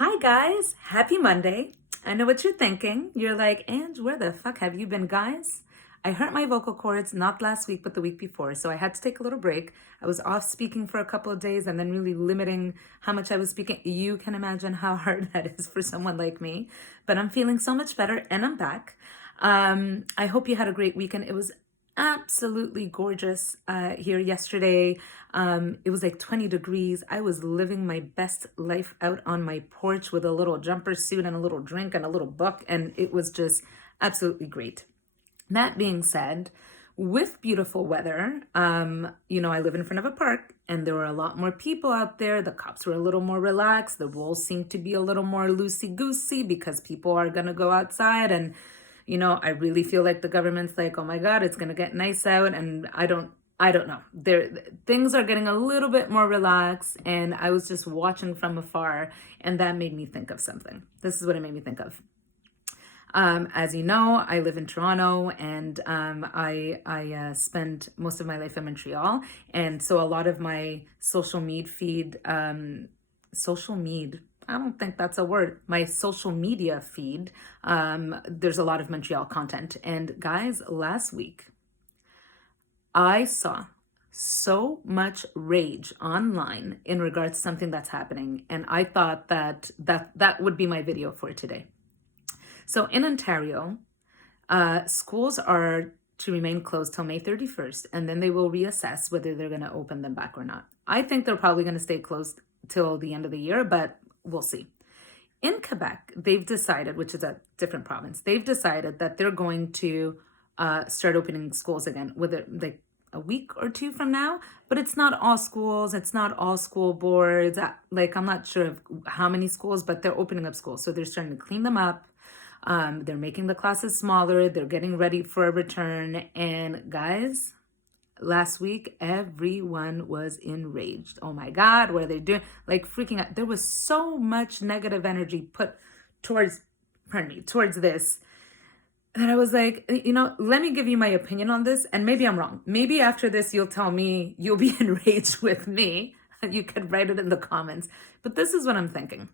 Hi guys, happy Monday. I know what you're thinking. You're like, Ange, where the fuck have you been, guys? I hurt my vocal cords not last week, but the week before, so I had to take a little break. I was off speaking for a couple of days and then really limiting how much I was speaking. You can imagine how hard that is for someone like me, but I'm feeling so much better and I'm back. I hope you had a great weekend. It was absolutely gorgeous here yesterday. It was like 20 degrees. I was living my best life out on my porch with a little jumper suit and a little drink and a little book, and it was just absolutely great. That being said, with beautiful weather, I live in front of a park and there were a lot more people out there. The cops were a little more relaxed. The rules seemed to be a little more loosey-goosey because people are going to go outside and I really feel like the government's like, oh my God, it's gonna get nice out, and I don't know. Things are getting a little bit more relaxed, and I was just watching from afar, and that made me think of something. This is what it made me think of. As you know, I live in Toronto, and I spend most of my life in Montreal, and so a lot of my social media, I don't think that's a word. My social media feed, there's a lot of Montreal content. And guys, last week, I saw so much rage online in regards to something that's happening. And I thought that would be my video for today. So in Ontario, schools are to remain closed till May 31st, and then they will reassess whether they're going to open them back or not. I think they're probably going to stay closed till the end of the year, but we'll see. In Quebec, they've decided, which is a different province, they've decided that they're going to start opening schools again, whether like a week or two from now. But it's not all schools, it's not all school boards. I'm not sure of how many schools, but they're opening up schools. So they're starting to clean them up. They're making the classes smaller. They're getting ready for a return. And guys, last week, everyone was enraged. Oh my God, what are they doing? Like freaking out. There was so much negative energy put towards this that I was like, let me give you my opinion on this. And maybe I'm wrong. Maybe after this, you'll tell me you'll be enraged with me. You could write it in the comments. But this is what I'm thinking.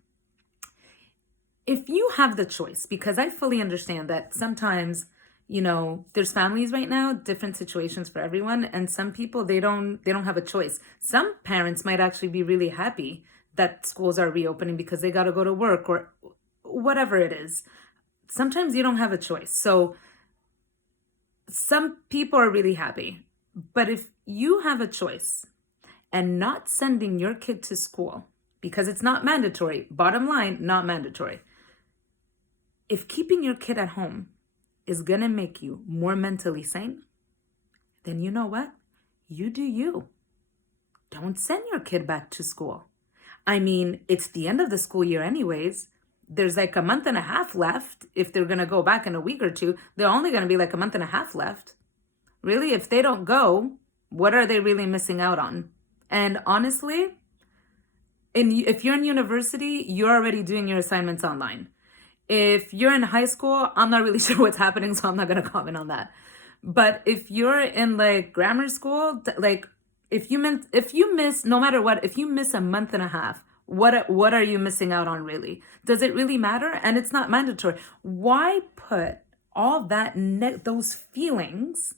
If you have the choice, because I fully understand that sometimes there's families right now, different situations for everyone, and some people they don't have a choice. Some parents might actually be really happy that schools are reopening because they got to go to work or whatever it is. Sometimes you don't have a choice. So some people are really happy. But if you have a choice and not sending your kid to school because it's not mandatory, bottom line, not mandatory. If keeping your kid at home is going to make you more mentally sane, then you know what? You do you. Don't send your kid back to school. I mean, it's the end of the school year anyways. There's like a month and a half left. If they're going to go back in a week or two, they're only going to be like a month and a half left. Really, if they don't go, what are they really missing out on? And honestly, if you're in university, you're already doing your assignments online. If you're in high school, I'm not really sure what's happening, so I'm not going to comment on that. But if you're in like grammar school, like if you miss, no matter what, if you miss a month and a half, what are you missing out on really? Does it really matter? And it's not mandatory. Why put all that, those feelings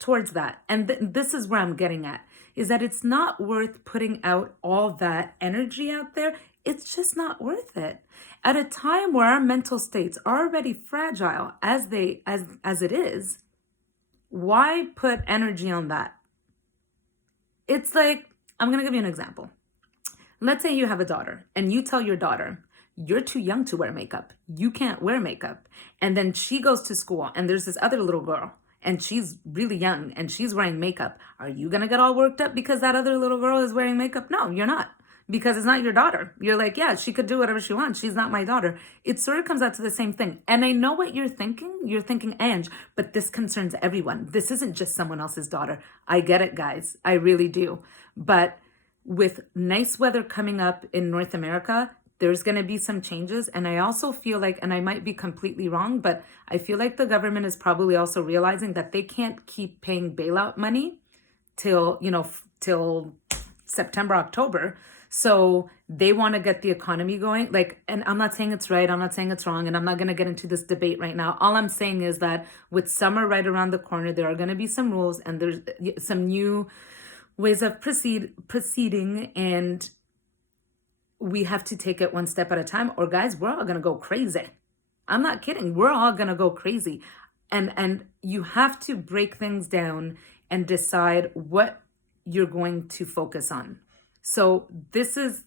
towards that? And this is where I'm getting at, is that it's not worth putting out all that energy out there. It's just not worth it. At a time where our mental states are already fragile as it is, why put energy on that? It's like, I'm going to give you an example. Let's say you have a daughter and you tell your daughter, you're too young to wear makeup. You can't wear makeup. And then she goes to school and there's this other little girl and she's really young and she's wearing makeup. Are you going to get all worked up because that other little girl is wearing makeup? No, you're not. Because it's not your daughter. You're like, yeah, she could do whatever she wants. She's not my daughter. It sort of comes out to the same thing. And I know what you're thinking. You're thinking, Ange, but this concerns everyone. This isn't just someone else's daughter. I get it, guys. I really do. But with nice weather coming up in North America, there's going to be some changes. And I also feel like, and I might be completely wrong, but I feel like the government is probably also realizing that they can't keep paying bailout money till September, October. So they want to get the economy going. Like, and I'm not saying it's right, I'm not saying it's wrong, and I'm not going to get into this debate right now. All I'm saying is that with summer right around the corner, there are going to be some rules and there's some new ways of proceeding, and we have to take it one step at a time, or guys, we're all going to go crazy. I'm not kidding. We're all going to go crazy. And you have to break things down and decide what you're going to focus on. So this is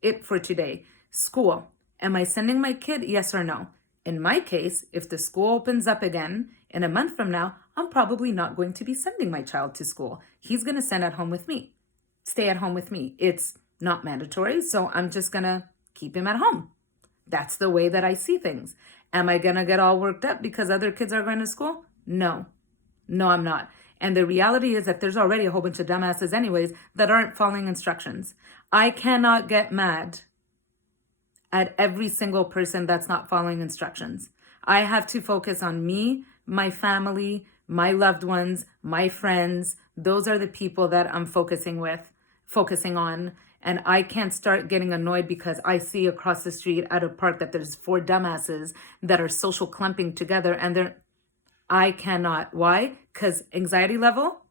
it for today. School. Am I sending my kid? Yes or no? In my case, if the school opens up again in a month from now, I'm probably not going to be sending my child to school. He's going to stay at home with me. It's not mandatory, so I'm just going to keep him at home. That's the way that I see things. Am I going to get all worked up because other kids are going to school? No, I'm not. And the reality is that there's already a whole bunch of dumbasses anyways that aren't following instructions. I cannot get mad at every single person that's not following instructions. I have to focus on me, my family, my loved ones, my friends. Those are the people that I'm focusing on. And I can't start getting annoyed because I see across the street at a park that there's 4 dumbasses that are social clumping together, and I cannot. Why? Because anxiety level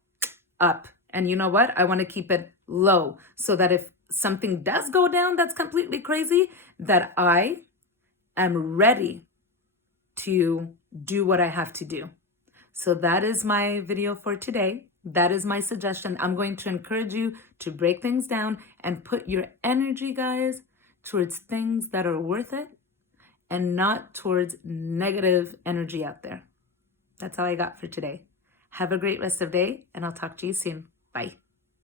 up. And you know what? I want to keep it low so that if something does go down that's completely crazy, that I am ready to do what I have to do. So that is my video for today. That is my suggestion. I'm going to encourage you to break things down and put your energy, guys, towards things that are worth it and not towards negative energy out there. That's all I got for today. Have a great rest of the day, and I'll talk to you soon. Bye.